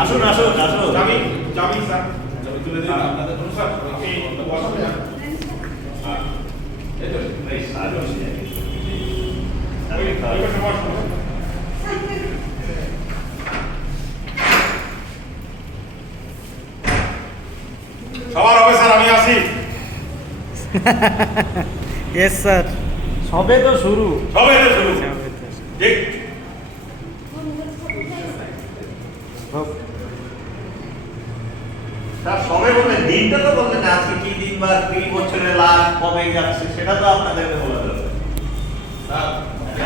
আসুন আসুন আসুন চাবি চাবি স্যার চাবি তুলে দিন আপনাদের স্যার আপনি বসুন না হ্যাঁ এই তো এই সাজ আছে ওই পাশে বসুন সবার হবে স্যার আমি আসি यस सर সবে তো শুরু সবাই এটা শুরু ঠিক স্যার সবে বললেন দিনটা তো বললেন আজকে কি দিন বা 3 বছরের লাস্ট কবে যাচ্ছে সেটা তো আপনাদেরকে